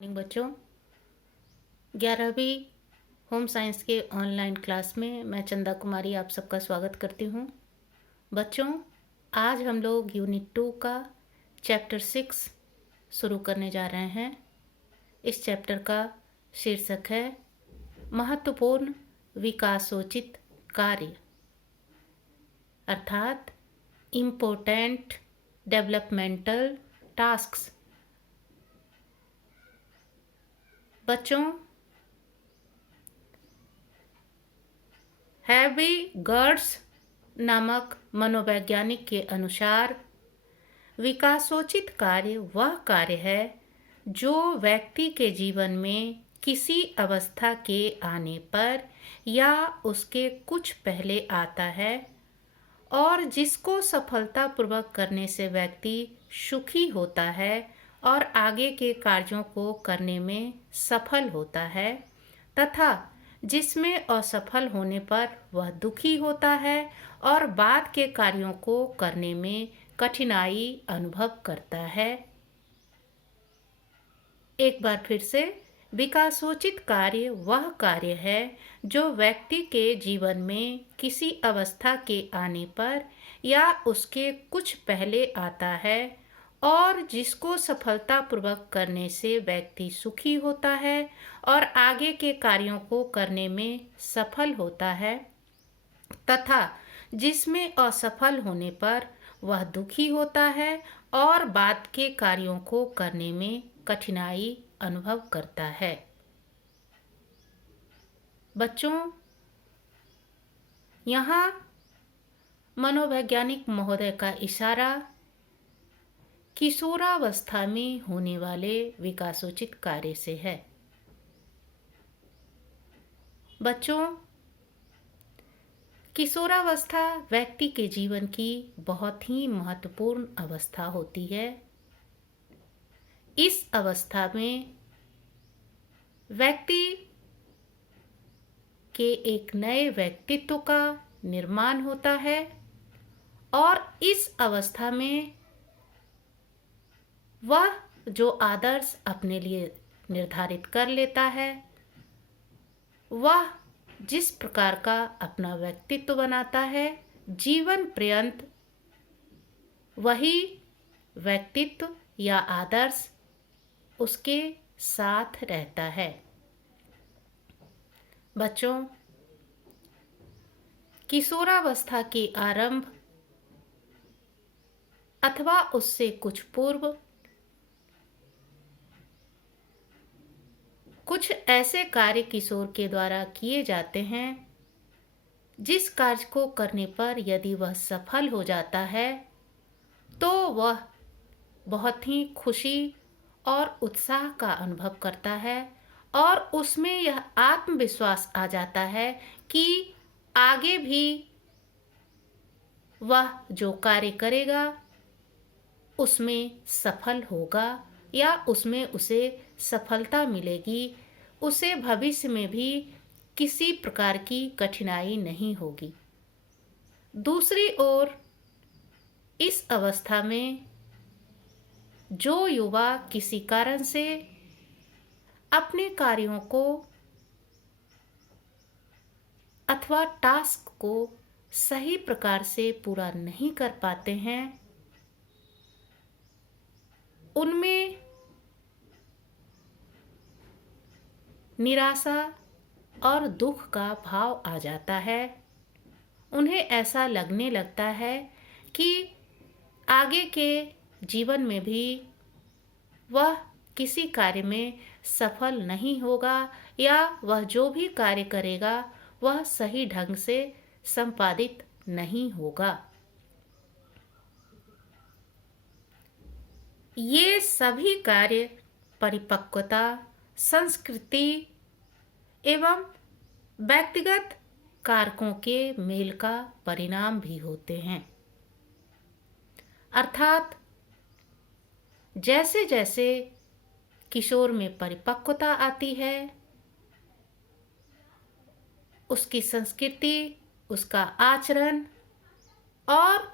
Morning बच्चों, 11वीं home science के ऑनलाइन क्लास में मैं चंदा कुमारी आप सबका स्वागत करती हूँ। बच्चों, आज हम लोग यूनिट 2 का चैप्टर 6 शुरू करने जा रहे हैं। इस चैप्टर का शीर्षक है महत्वपूर्ण विकासोचित कार्य, अर्थात इम्पोर्टेंट डेवलपमेंटल टास्क्स। बच्चों, हैवी गर्ड्स नामक मनोवैज्ञानिक के अनुसार विकासोचित कार्य वह कार्य है जो व्यक्ति के जीवन में किसी अवस्था के आने पर या उसके कुछ पहले आता है और जिसको सफलतापूर्वक करने से व्यक्ति सुखी होता है और आगे के कार्यों को करने में सफल होता है, तथा जिसमें असफल होने पर वह दुखी होता है और बाद के कार्यों को करने में कठिनाई अनुभव करता है। एक बार फिर से, विकासोचित कार्य वह कार्य है जो व्यक्ति के जीवन में किसी अवस्था के आने पर या उसके कुछ पहले आता है और जिसको सफलतापूर्वक करने से व्यक्ति सुखी होता है और आगे के कार्यों को करने में सफल होता है, तथा जिसमें असफल होने पर वह दुखी होता है और बाद के कार्यों को करने में कठिनाई अनुभव करता है। बच्चों, यहाँ मनोवैज्ञानिक महोदय का इशारा किशोरावस्था में होने वाले विकासोचित कार्य से है। बच्चों, किशोरावस्था व्यक्ति के जीवन की बहुत ही महत्वपूर्ण अवस्था होती है। इस अवस्था में व्यक्ति के एक नए व्यक्तित्व का निर्माण होता है और इस अवस्था में वह जो आदर्श अपने लिए निर्धारित कर लेता है, वह जिस प्रकार का अपना व्यक्तित्व बनाता है, जीवन पर्यंत वही व्यक्तित्व या आदर्श उसके साथ रहता है। बच्चों, किशोरावस्था के आरंभ अथवा उससे कुछ पूर्व कुछ ऐसे कार्य किशोर के द्वारा किए जाते हैं जिस कार्य को करने पर यदि वह सफल हो जाता है तो वह बहुत ही खुशी और उत्साह का अनुभव करता है और उसमें यह आत्मविश्वास आ जाता है कि आगे भी वह जो कार्य करेगा उसमें सफल होगा या उसमें उसे सफलता मिलेगी, उसे भविष्य में भी किसी प्रकार की कठिनाई नहीं होगी। दूसरी ओर इस अवस्था में जो युवा किसी कारण से अपने कार्यों को अथवा टास्क को सही प्रकार से पूरा नहीं कर पाते हैं, उनमें निराशा और दुख का भाव आ जाता है। उन्हें ऐसा लगने लगता है कि आगे के जीवन में भी वह किसी कार्य में सफल नहीं होगा या वह जो भी कार्य करेगा वह सही ढंग से संपादित नहीं होगा। ये सभी कार्य परिपक्वता, संस्कृति एवं व्यक्तिगत कारकों के मेल का परिणाम भी होते हैं। अर्थात जैसे जैसे किशोर में परिपक्वता आती है, उसकी संस्कृति, उसका आचरण और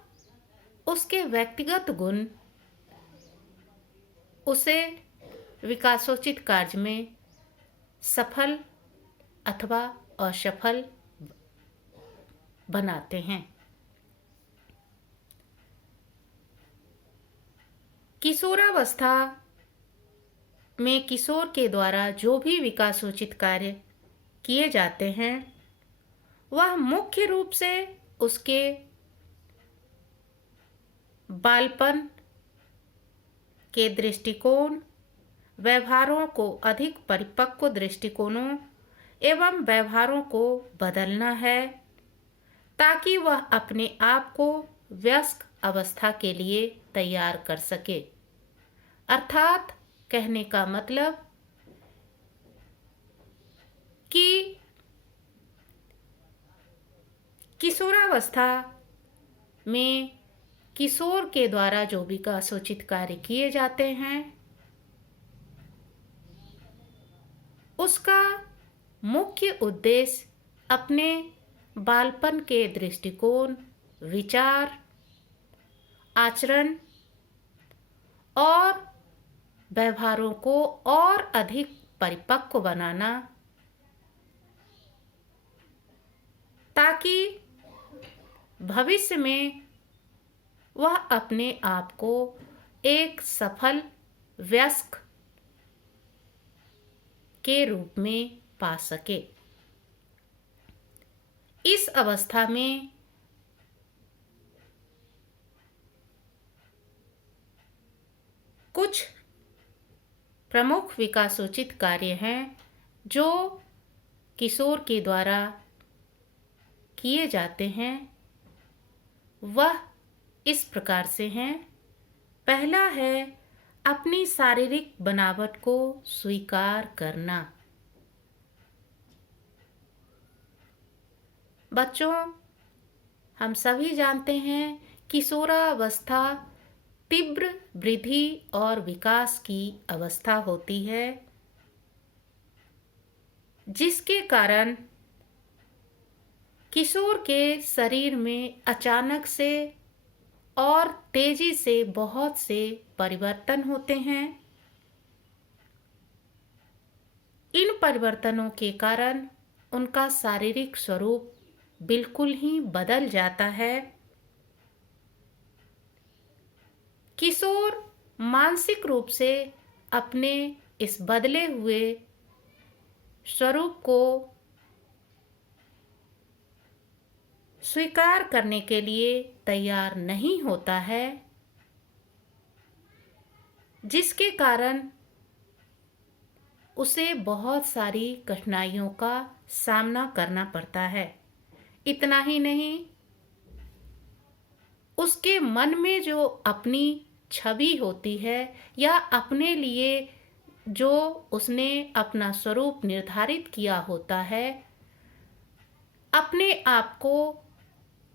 उसके व्यक्तिगत गुण उसे विकासोचित कार्य में सफल अथवा असफल बनाते हैं। किशोरावस्था में किशोर के द्वारा जो भी विकासोचित कार्य किए जाते हैं वह मुख्य रूप से उसके बालपन के दृष्टिकोण, व्यवहारों को अधिक परिपक्व दृष्टिकोणों एवं व्यवहारों को बदलना है ताकि वह अपने आप को वयस्क अवस्था के लिए तैयार कर सके। अर्थात कहने का मतलब कि किशोरावस्था में किशोर के द्वारा जो विकासोचित कार्य किए जाते हैं उसका मुख्य उद्देश्य अपने बालपन के दृष्टिकोण, विचार, आचरण और व्यवहारों को और अधिक परिपक्व बनाना ताकि भविष्य में वह अपने आप को एक सफल वयस्क के रूप में पा सके। इस अवस्था में कुछ प्रमुख विकासोचित कार्य हैं जो किशोर के द्वारा किए जाते हैं। वह इस प्रकार से हैं। पहला है अपनी शारीरिक बनावट को स्वीकार करना। बच्चों, हम सभी जानते हैं किशोरावस्था तीव्र वृद्धि और विकास की अवस्था होती है जिसके कारण किशोर के शरीर में अचानक से और तेजी से बहुत से परिवर्तन होते हैं। इन परिवर्तनों के कारण उनका शारीरिक स्वरूप बिल्कुल ही बदल जाता है। किशोर मानसिक रूप से अपने इस बदले हुए स्वरूप को स्वीकार करने के लिए तैयार नहीं होता है जिसके कारण उसे बहुत सारी कठिनाइयों का सामना करना पड़ता है। इतना ही नहीं, उसके मन में जो अपनी छवि होती है या अपने लिए जो उसने अपना स्वरूप निर्धारित किया होता है, अपने आप को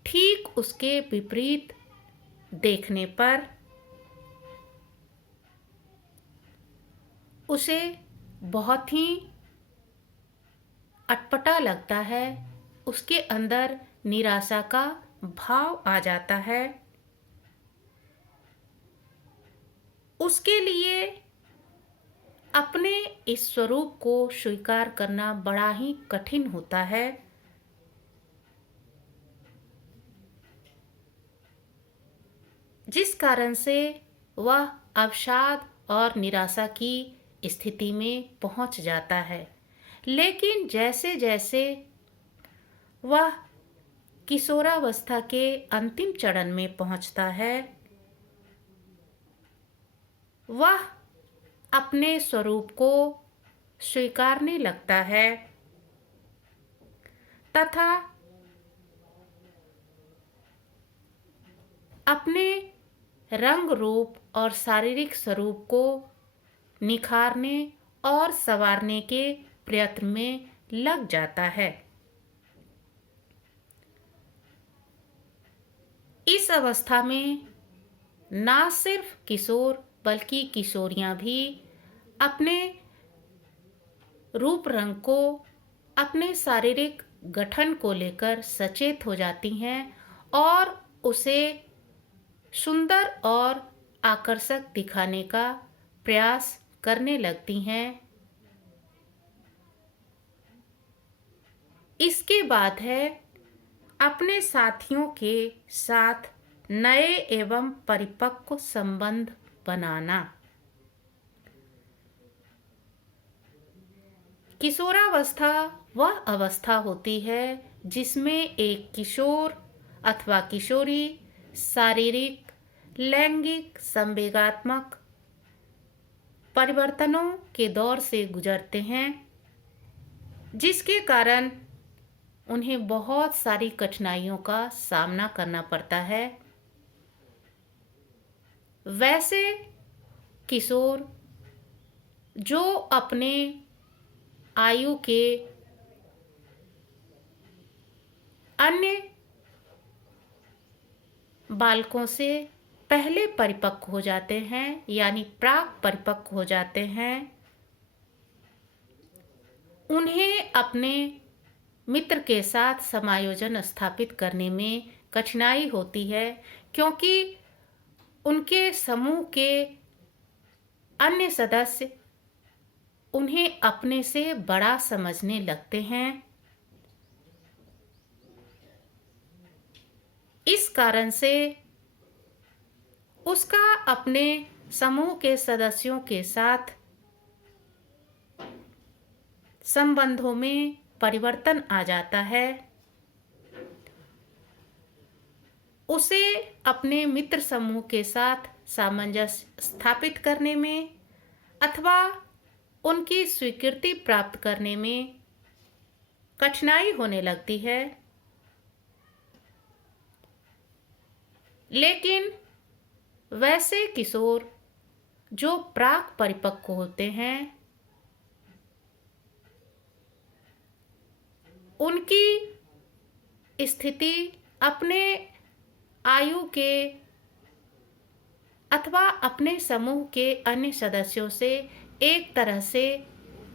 ठीक उसके विपरीत देखने पर उसे बहुत ही अटपटा लगता है। उसके अंदर निराशा का भाव आ जाता है। उसके लिए अपने इस स्वरूप को स्वीकार करना बड़ा ही कठिन होता है। जिस कारण से वह अवसाद और निराशा की स्थिति में पहुंच जाता है। लेकिन जैसे जैसे वह किशोरावस्था के अंतिम चरण में पहुंचता है, वह अपने स्वरूप को स्वीकारने लगता है तथा अपने रंग रूप और शारीरिक स्वरूप को निखारने और संवारने के प्रयत्न में लग जाता है। इस अवस्था में ना सिर्फ किशोर बल्कि किशोरियां भी अपने रूप रंग को, अपने शारीरिक गठन को लेकर सचेत हो जाती हैं और उसे सुंदर और आकर्षक दिखाने का प्रयास करने लगती हैं। इसके बाद है अपने साथियों के साथ नए एवं परिपक्व संबंध बनाना। किशोरावस्था वह अवस्था होती है जिसमें एक किशोर अथवा किशोरी शारीरिक, लैंगिक, संवेगात्मक परिवर्तनों के दौर से गुजरते हैं, जिसके कारण उन्हें बहुत सारी कठिनाइयों का सामना करना पड़ता है। वैसे किशोर जो अपने आयु के अन्य बालकों से पहले परिपक्व हो जाते हैं, यानी प्राक परिपक्व हो जाते हैं, उन्हें अपने मित्र के साथ समायोजन स्थापित करने में कठिनाई होती है, क्योंकि उनके समूह के अन्य सदस्य उन्हें अपने से बड़ा समझने लगते हैं। इस कारण से उसका अपने समूह के सदस्यों के साथ संबंधों में परिवर्तन आ जाता है। उसे अपने मित्र समूह के साथ सामंजस्य स्थापित करने में अथवा उनकी स्वीकृति प्राप्त करने में कठिनाई होने लगती है। लेकिन वैसे किशोर जो प्राक परिपक्व होते हैं, उनकी स्थिति अपने आयु के अथवा अपने समूह के अन्य सदस्यों से एक तरह से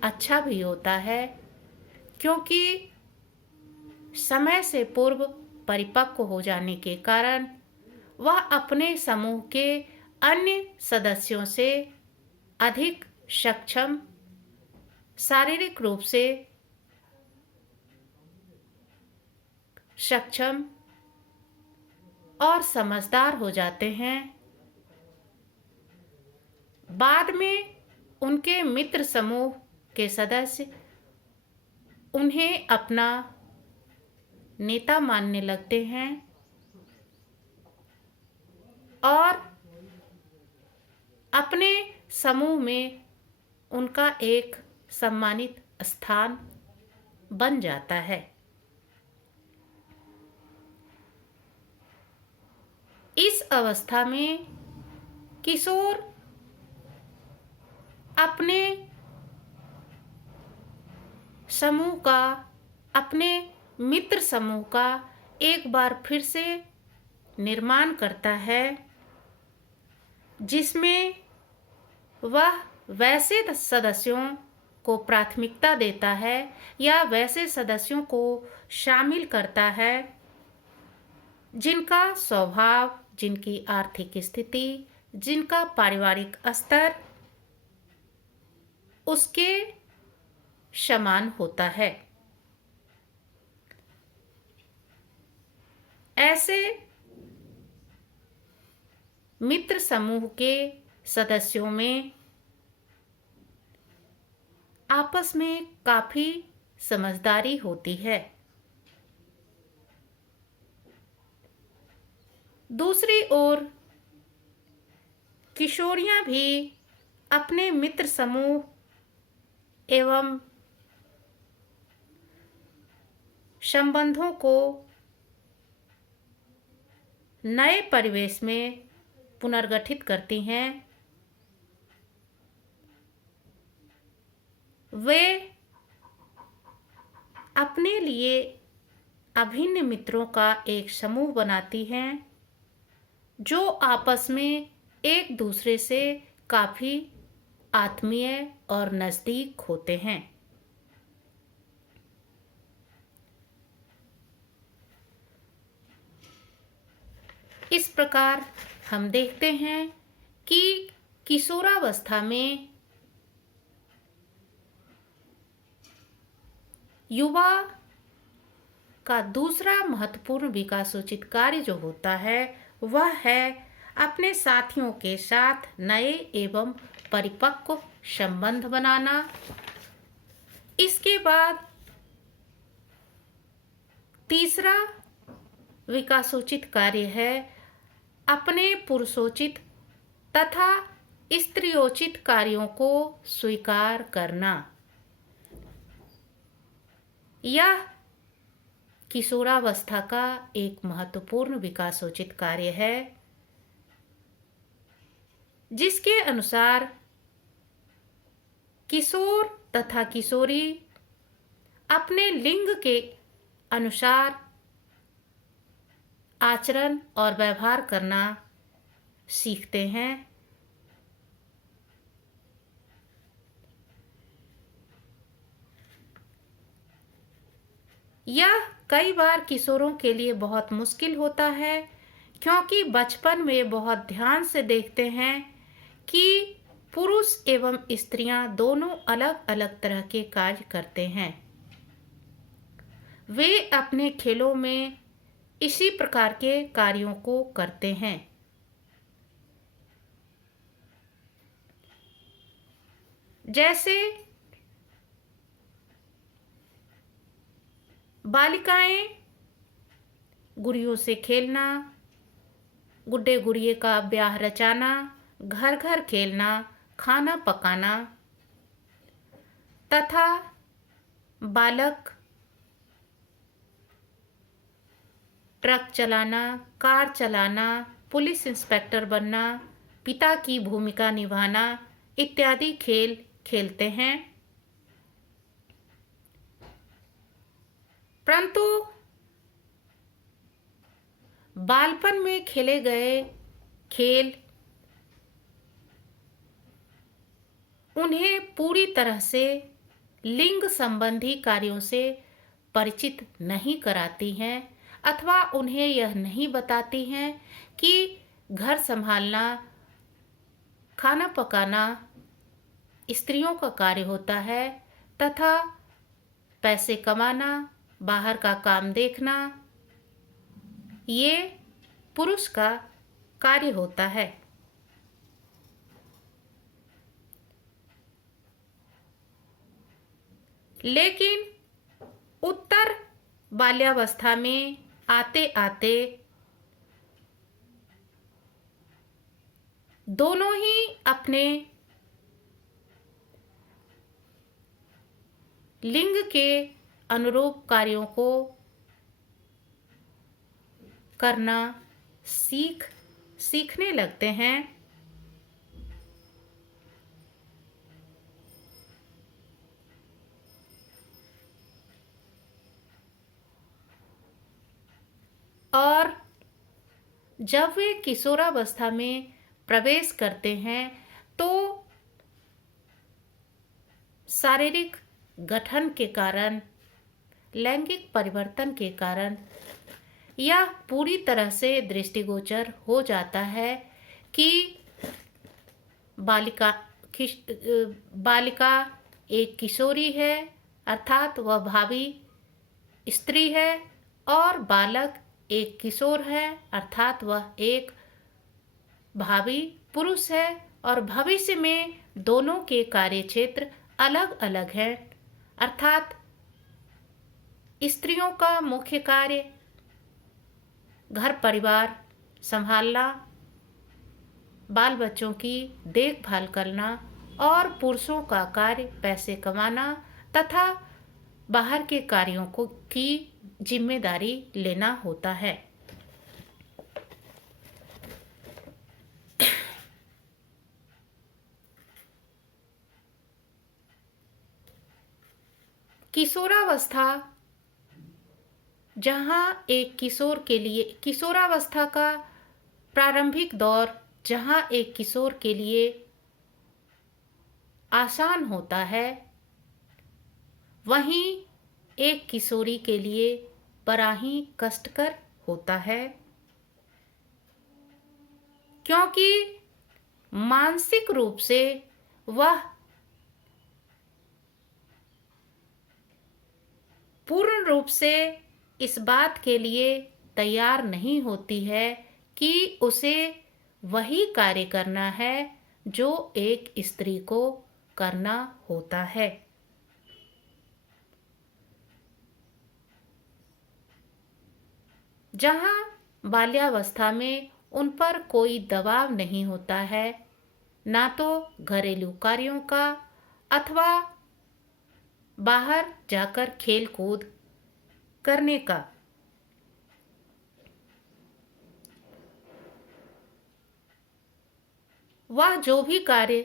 अच्छा भी होता है, क्योंकि समय से पूर्व परिपक्व हो जाने के कारण वह अपने समूह के अन्य सदस्यों से अधिक सक्षम, शारीरिक रूप से सक्षम और समझदार हो जाते हैं। बाद में उनके मित्र समूह के सदस्य उन्हें अपना नेता मानने लगते हैं और अपने समूह में उनका एक सम्मानित स्थान बन जाता है। इस अवस्था में किशोर अपने समूह का, अपने मित्र समूह का एक बार फिर से निर्माण करता है, जिसमें वह वैसे सदस्यों को प्राथमिकता देता है या वैसे सदस्यों को शामिल करता है जिनका स्वभाव, जिनकी आर्थिक स्थिति, जिनका पारिवारिक स्तर उसके समान होता है। ऐसे मित्र समूह के सदस्यों में आपस में काफी समझदारी होती है। दूसरी ओर किशोरियां भी अपने मित्र समूह एवं संबंधों को नए परिवेश में पुनर्गठित करती हैं। वे अपने लिए अभिन्न मित्रों का एक समूह बनाती हैं जो आपस में एक दूसरे से काफी आत्मीय और नजदीक होते हैं। इस प्रकार हम देखते हैं कि किशोरावस्था में युवा का दूसरा महत्वपूर्ण विकासोचित कार्य जो होता है वह है अपने साथियों के साथ नए एवं परिपक्व संबंध बनाना। इसके बाद तीसरा विकासोचित कार्य है अपने पुरुषोचित तथा स्त्रियोचित कार्यों को स्वीकार करना। यह किशोरावस्था का एक महत्वपूर्ण विकासोचित कार्य है, जिसके अनुसार किशोर तथा किशोरी अपने लिंग के अनुसार आचरण और व्यवहार करना सीखते हैं। यह कई बार किशोरों के लिए बहुत मुश्किल होता है, क्योंकि बचपन में बहुत ध्यान से देखते हैं कि पुरुष एवं स्त्रियां दोनों अलग अलग तरह के कार्य करते हैं। वे अपने खेलों में इसी प्रकार के कार्यों को करते हैं। जैसे बालिकाएं गुड़ियों से खेलना, गुड्डे गुड़िये का ब्याह रचाना, घर घर खेलना, खाना पकाना, तथा बालक ट्रक चलाना, कार चलाना, पुलिस इंस्पेक्टर बनना, पिता की भूमिका निभाना इत्यादि खेल खेलते हैं। परंतु बालपन में खेले गए खेल उन्हें पूरी तरह से लिंग संबंधी कार्यों से परिचित नहीं कराती हैं, अथवा उन्हें यह नहीं बताती हैं कि घर संभालना, खाना पकाना स्त्रियों का कार्य होता है तथा पैसे कमाना, बाहर का काम देखना ये पुरुष का कार्य होता है। लेकिन उत्तर बाल्यावस्था में आते आते दोनों ही अपने लिंग के अनुरूप कार्यों को करना सीखने लगते हैं। और जब वे किशोरावस्था में प्रवेश करते हैं तो शारीरिक गठन के कारण, लैंगिक परिवर्तन के कारण यह पूरी तरह से दृष्टिगोचर हो जाता है कि बालिका एक किशोरी है, अर्थात वह भावी स्त्री है, और बालक एक किशोर है, अर्थात वह एक भावी पुरुष है। और भविष्य में दोनों के कार्यक्षेत्र अलग अलग हैं, अर्थात स्त्रियों का मुख्य कार्य घर परिवार संभालना, बाल बच्चों की देखभाल करना, और पुरुषों का कार्य पैसे कमाना तथा बाहर के कार्यों की जिम्मेदारी लेना होता है। किशोरावस्था जहाँ एक किशोर के लिए, किशोरावस्था का प्रारंभिक दौर जहाँ एक किशोर के लिए आसान होता है, वहीं एक किशोरी के लिए बड़ा ही कष्टकर होता है, क्योंकि मानसिक रूप से वह पूर्ण रूप से इस बात के लिए तैयार नहीं होती है कि उसे वही कार्य करना है जो एक स्त्री को करना होता है। जहाँ बाल्यावस्था में उन पर कोई दबाव नहीं होता है, ना तो घरेलू कार्यों का अथवा बाहर जाकर खेल कूद करने का। वह जो भी कार्य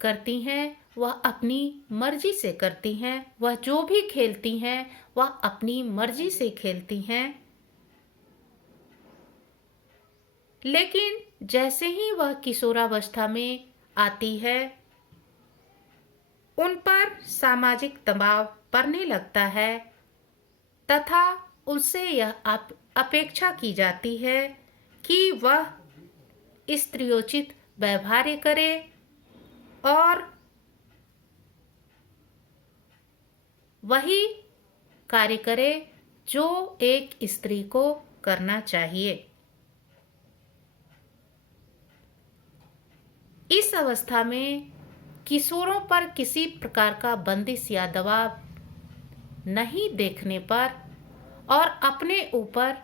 करती हैं वह अपनी मर्जी से करती हैं, वह जो भी खेलती हैं वह अपनी मर्जी से खेलती हैं। लेकिन जैसे ही वह किशोरावस्था में आती है, उन पर सामाजिक दबाव पड़ने लगता है तथा उससे यह अपेक्षा की जाती है कि वह स्त्रियोचित व्यवहार करे और वही कार्य करे जो एक स्त्री को करना चाहिए। इस अवस्था में किशोरों पर किसी प्रकार का बंदिश या दबाव नहीं देखने पर और अपने ऊपर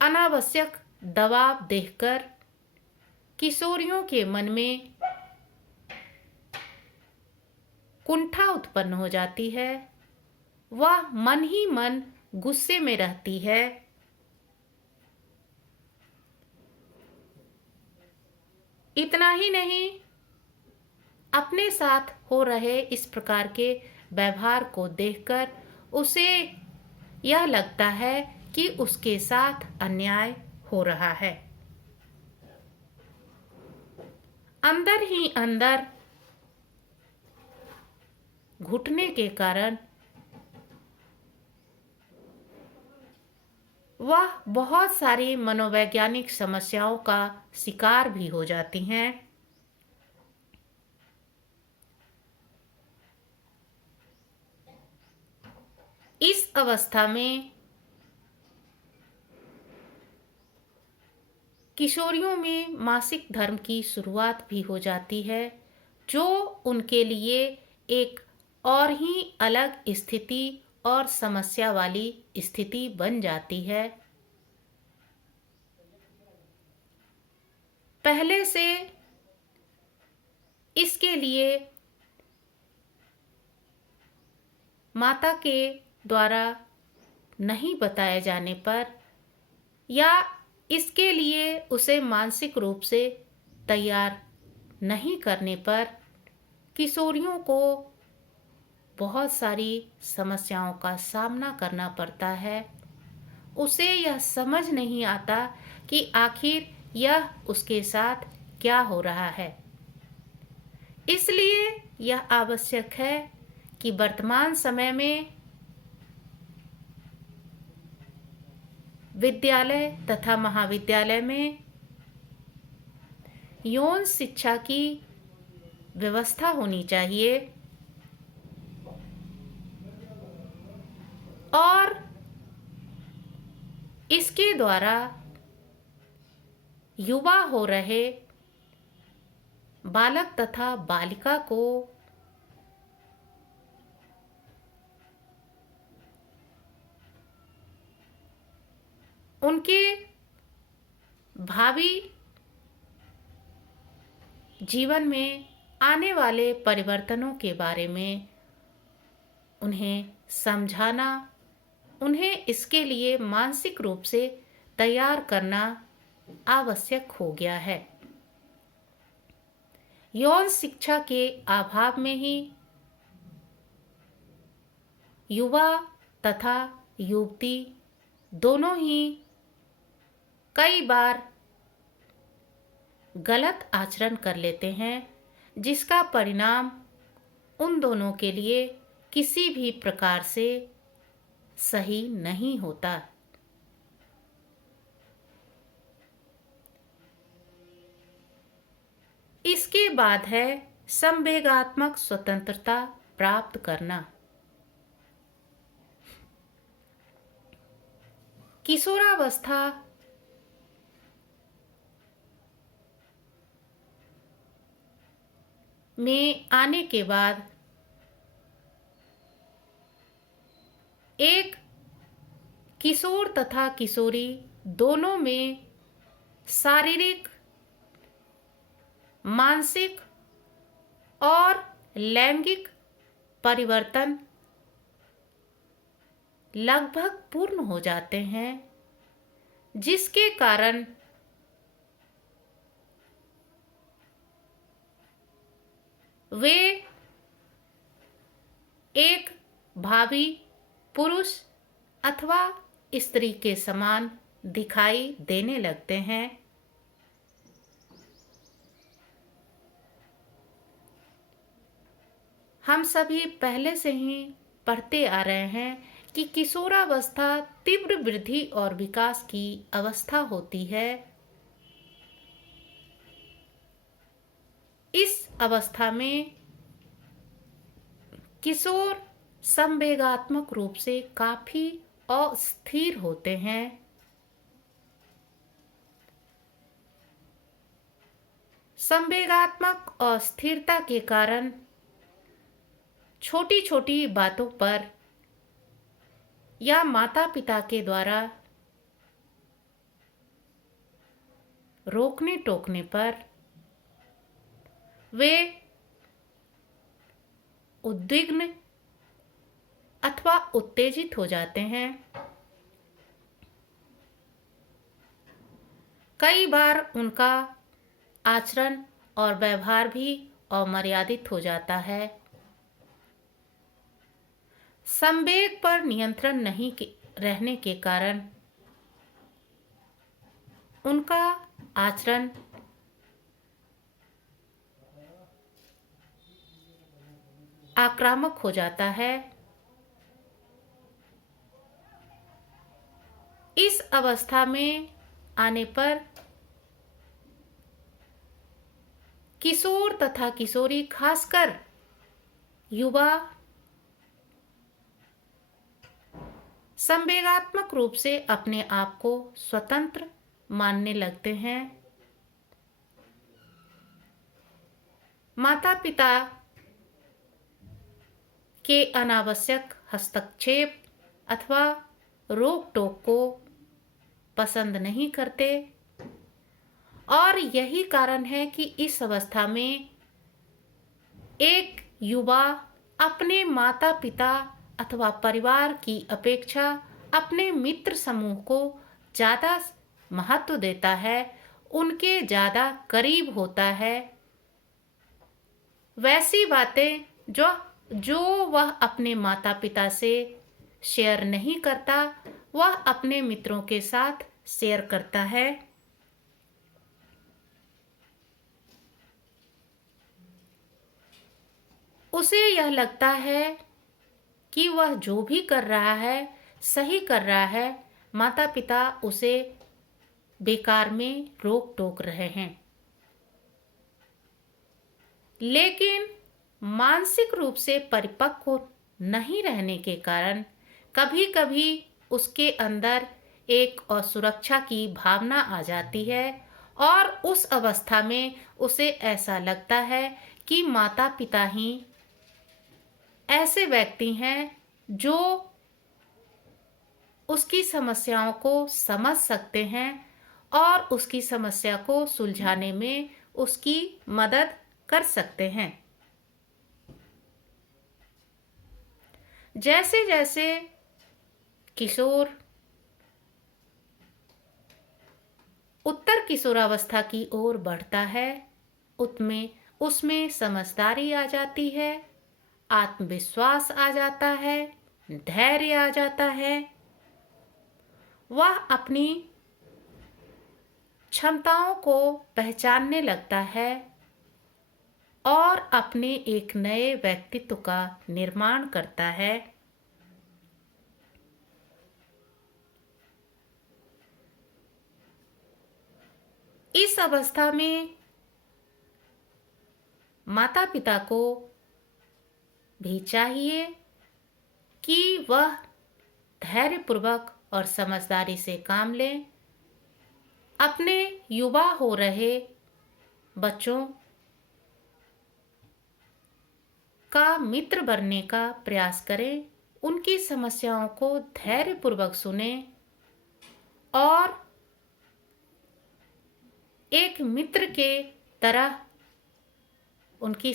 अनावश्यक दबाव देखकर किशोरियों के मन में कुंठा उत्पन्न हो जाती है। वह मन ही मन गुस्से में रहती है। इतना ही नहीं, अपने साथ हो रहे इस प्रकार के व्यवहार को देखकर उसे यह लगता है कि उसके साथ अन्याय हो रहा है। अंदर ही अंदर घुटने के कारण वह बहुत सारी मनोवैज्ञानिक समस्याओं का शिकार भी हो जाती हैं। इस अवस्था में किशोरियों में मासिक धर्म की शुरुआत भी हो जाती है, जो उनके लिए एक और ही अलग स्थिति और समस्या वाली स्थिति बन जाती है। पहले से इसके लिए माता के द्वारा नहीं बताए जाने पर या इसके लिए उसे मानसिक रूप से तैयार नहीं करने पर किशोरियों को बहुत सारी समस्याओं का सामना करना पड़ता है। उसे यह समझ नहीं आता कि आखिर यह उसके साथ क्या हो रहा है। इसलिए यह आवश्यक है कि वर्तमान समय में विद्यालय तथा महाविद्यालय में यौन शिक्षा की व्यवस्था होनी चाहिए और इसके द्वारा युवा हो रहे बालक तथा बालिका को उनके भावी जीवन में आने वाले परिवर्तनों के बारे में उन्हें समझाना, उन्हें इसके लिए मानसिक रूप से तैयार करना आवश्यक हो गया है। यौन शिक्षा के अभाव में ही युवा तथा युवती दोनों ही कई बार गलत आचरण कर लेते हैं, जिसका परिणाम उन दोनों के लिए किसी भी प्रकार से सही नहीं होता। इसके बाद है संवेगात्मक स्वतंत्रता प्राप्त करना। किशोरावस्था में आने के बाद एक किशोर तथा किशोरी दोनों में शारीरिक, मानसिक और लैंगिक परिवर्तन लगभग पूर्ण हो जाते हैं, जिसके कारण वे एक भावी पुरुष अथवा स्त्री के समान दिखाई देने लगते हैं। हम सभी पहले से ही पढ़ते आ रहे हैं कि किशोरावस्था तीव्र वृद्धि और विकास की अवस्था होती है। इस अवस्था में किशोर संवेगात्मक रूप से काफी अस्थिर होते हैं। संवेगात्मक अस्थिरता के कारण छोटी छोटी बातों पर या माता पिता के द्वारा रोकने टोकने पर वे उद्विग्न अथवा उत्तेजित हो जाते हैं। कई बार उनका आचरण और व्यवहार भी अमर्यादित हो जाता है। संवेग पर नियंत्रण नहीं रहने के कारण उनका आचरण आक्रामक हो जाता है। इस अवस्था में आने पर किशोर तथा किशोरी, खासकर युवा, संवेगात्मक रूप से अपने आप को स्वतंत्र मानने लगते हैं। माता पिता के अनावश्यक हस्तक्षेप अथवा रोक टोक को पसंद नहीं करते, और यही कारण है कि इस अवस्था में एक युवा अपने माता पिता अथवा परिवार की अपेक्षा अपने मित्र समूह को ज़्यादा महत्व देता है, उनके ज़्यादा करीब होता है। वैसी बातें जो वह अपने माता पिता से शेयर नहीं करता, वह अपने मित्रों के साथ शेयर करता है। उसे यह लगता है कि वह जो भी कर रहा है सही कर रहा है, माता पिता उसे बेकार में रोक टोक रहे हैं। लेकिन मानसिक रूप से परिपक्व नहीं रहने के कारण कभी कभी उसके अंदर एक असुरक्षा की भावना आ जाती है, और उस अवस्था में उसे ऐसा लगता है कि माता पिता ही ऐसे व्यक्ति हैं जो उसकी समस्याओं को समझ सकते हैं और उसकी समस्या को सुलझाने में उसकी मदद कर सकते हैं। जैसे जैसे किशोर उत्तर किशोरावस्था की ओर बढ़ता है, उसमें समझदारी आ जाती है, आत्मविश्वास आ जाता है, धैर्य आ जाता है। वह अपनी क्षमताओं को पहचानने लगता है और अपने एक नए व्यक्तित्व का निर्माण करता है। इस अवस्था में माता पिता को भी चाहिए कि वह धैर्यपूर्वक और समझदारी से काम लें। अपने युवा हो रहे बच्चों का मित्र बनने का प्रयास करें, उनकी समस्याओं को धैर्यपूर्वक सुनें और एक मित्र के तरह उनकी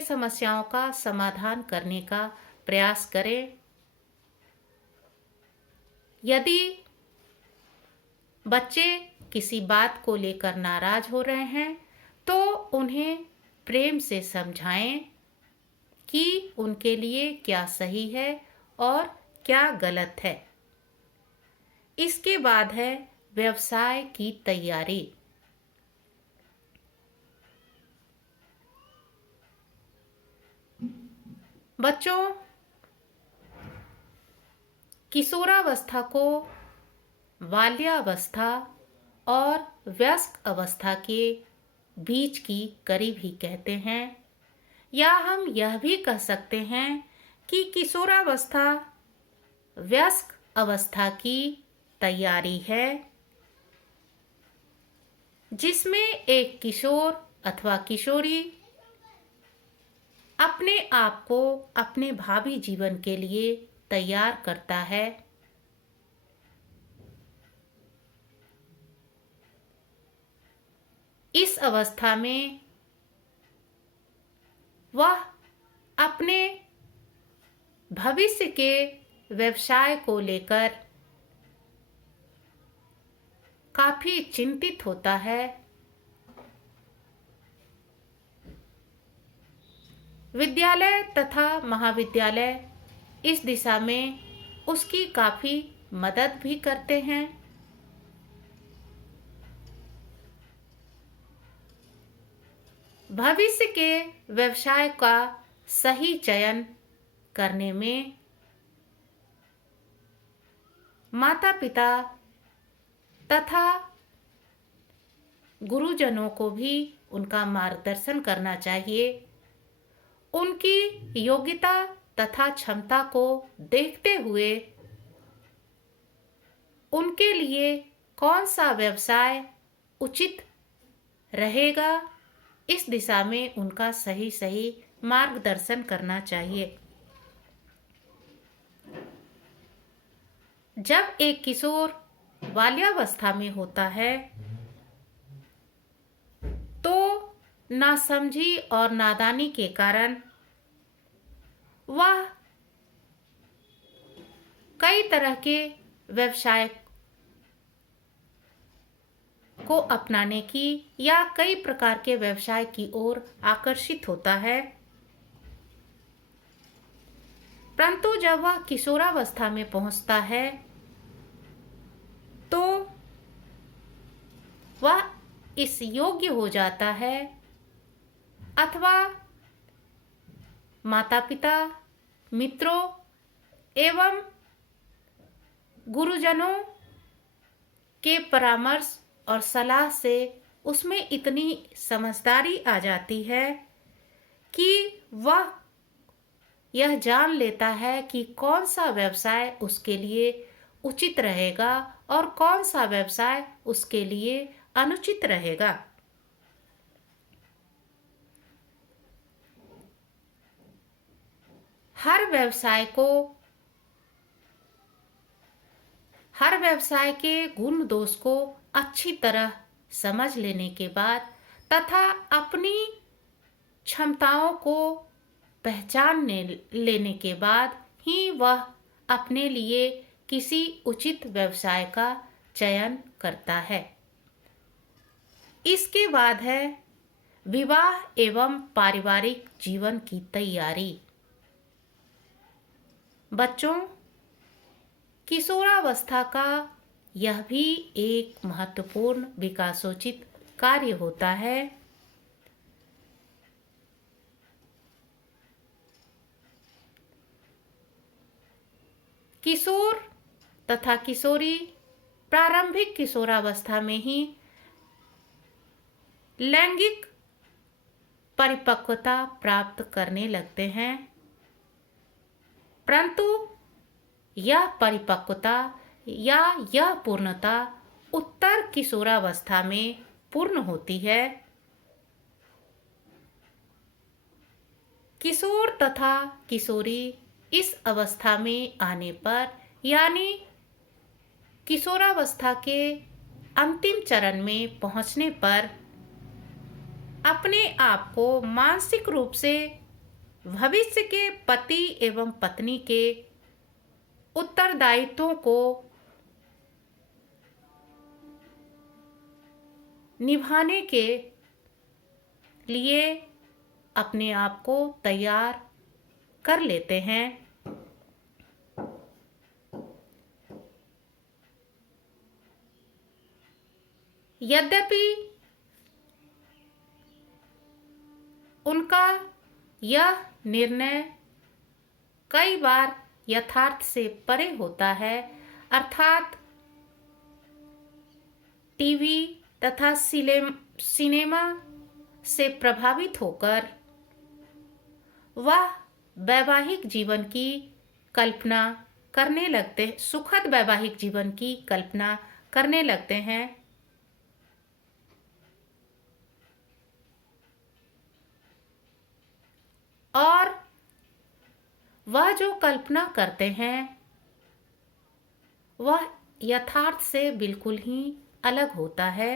समस्याओं का समाधान करने का प्रयास करें। यदि बच्चे किसी बात को लेकर नाराज हो रहे हैं तो उन्हें प्रेम से समझाएं कि उनके लिए क्या सही है और क्या गलत है। इसके बाद है व्यवसाय की तैयारी। बच्चों, किशोरावस्था को बाल्यावस्था और वयस्क अवस्था के बीच की कड़ी भी कहते हैं, या हम यह भी कह सकते हैं कि किशोरावस्था वयस्क अवस्था की तैयारी है, जिसमें एक किशोर अथवा किशोरी अपने आप को अपने भावी जीवन के लिए तैयार करता है। इस अवस्था में वह अपने भविष्य के व्यवसाय को लेकर काफी चिंतित होता है। विद्यालय तथा महाविद्यालय इस दिशा में उसकी काफी मदद भी करते हैं। भविष्य के व्यवसाय का सही चयन करने में माता पिता तथा गुरुजनों को भी उनका मार्गदर्शन करना चाहिए। उनकी योग्यता तथा क्षमता को देखते हुए उनके लिए कौन सा व्यवसाय उचित रहेगा, इस दिशा में उनका सही मार्गदर्शन करना चाहिए। जब एक किशोर बाल्यावस्था में होता है तो नासमझी और नादानी के कारण वह कई तरह के व्यवसाय को अपनाने की या कई प्रकार के व्यवसाय की ओर आकर्षित होता है। परंतु जब वह किशोरावस्था में पहुंचता है तो वह इस योग्य हो जाता है, अथवा माता पिता, मित्रों एवं गुरुजनों के परामर्श और सलाह से उसमें इतनी समझदारी आ जाती है कि वह यह जान लेता है कि कौन सा व्यवसाय उसके लिए उचित रहेगा और कौन सा व्यवसाय उसके लिए अनुचित रहेगा। हर व्यवसाय के गुण दोष को अच्छी तरह समझ लेने के बाद तथा अपनी क्षमताओं को पहचान लेने के बाद ही वह अपने लिए किसी उचित व्यवसाय का चयन करता है। इसके बाद है विवाह एवं पारिवारिक जीवन की तैयारी। बच्चों, किशोरावस्था का यह भी एक महत्वपूर्ण विकासोचित कार्य होता है। किशोर तथा किशोरी प्रारंभिक किशोरावस्था में ही लैंगिक परिपक्वता प्राप्त करने लगते हैं, परंतु यह परिपक्वता या यह पूर्णता उत्तर किशोरावस्था में पूर्ण होती है। किशोर तथा किशोरी इस अवस्था में आने पर, यानी किशोरावस्था के अंतिम चरण में पहुंचने पर, अपने आप को मानसिक रूप से भविष्य के पति एवं पत्नी के उत्तरदायित्वों को निभाने के लिए अपने आप को तैयार कर लेते हैं। यद्यपि उनका यह निर्णय कई बार यथार्थ से परे होता है, अर्थात टीवी तथा सिनेमा से प्रभावित होकर वह वैवाहिक जीवन की कल्पना करने लगते, सुखद वैवाहिक जीवन की कल्पना करने लगते हैं। और वह जो कल्पना करते हैं वह यथार्थ से बिल्कुल ही अलग होता है।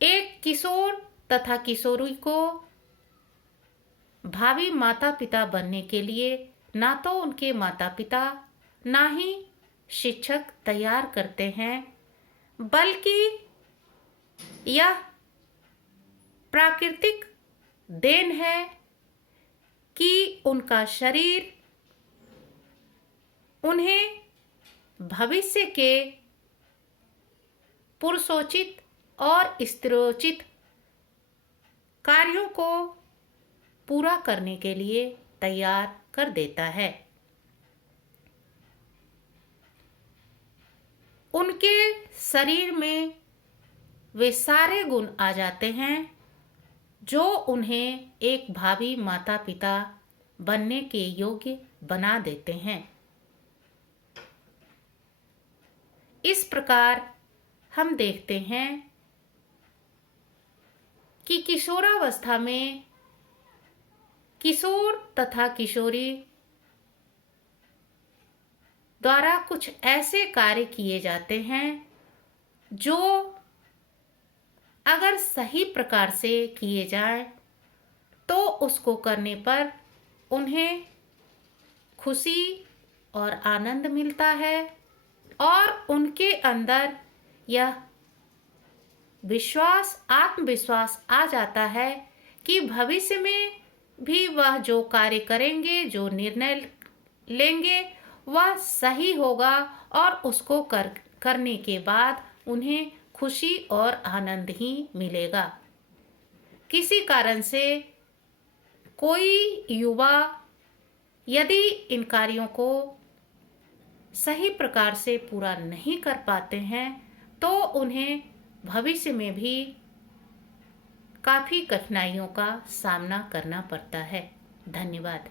एक किशोर तथा किशोरी को भावी माता पिता बनने के लिए ना तो उनके माता पिता ना ही शिक्षक तैयार करते हैं, बल्कि यह प्राकृतिक देन है कि उनका शरीर उन्हें भविष्य के पुरुषोचित और स्त्रीयोचित कार्यों को पूरा करने के लिए तैयार कर देता है। उनके शरीर में वे सारे गुण आ जाते हैं जो उन्हें एक भावी माता पिता बनने के योग्य बना देते हैं। इस प्रकार हम देखते हैं कि किशोरावस्था में किशोर तथा किशोरी द्वारा कुछ ऐसे कार्य किए जाते हैं जो अगर सही प्रकार से किए जाएं तो उसको करने पर उन्हें खुशी और आनंद मिलता है और उनके अंदर यह विश्वास, आत्मविश्वास आ जाता है कि भविष्य में भी वह जो कार्य करेंगे, जो निर्णय लेंगे, वह सही होगा और उसको करने के बाद उन्हें खुशी और आनंद ही मिलेगा। किसी कारण से कोई युवा यदि इन कार्यों को सही प्रकार से पूरा नहीं कर पाते हैं तो उन्हें भविष्य में भी काफ़ी कठिनाइयों का सामना करना पड़ता है। धन्यवाद।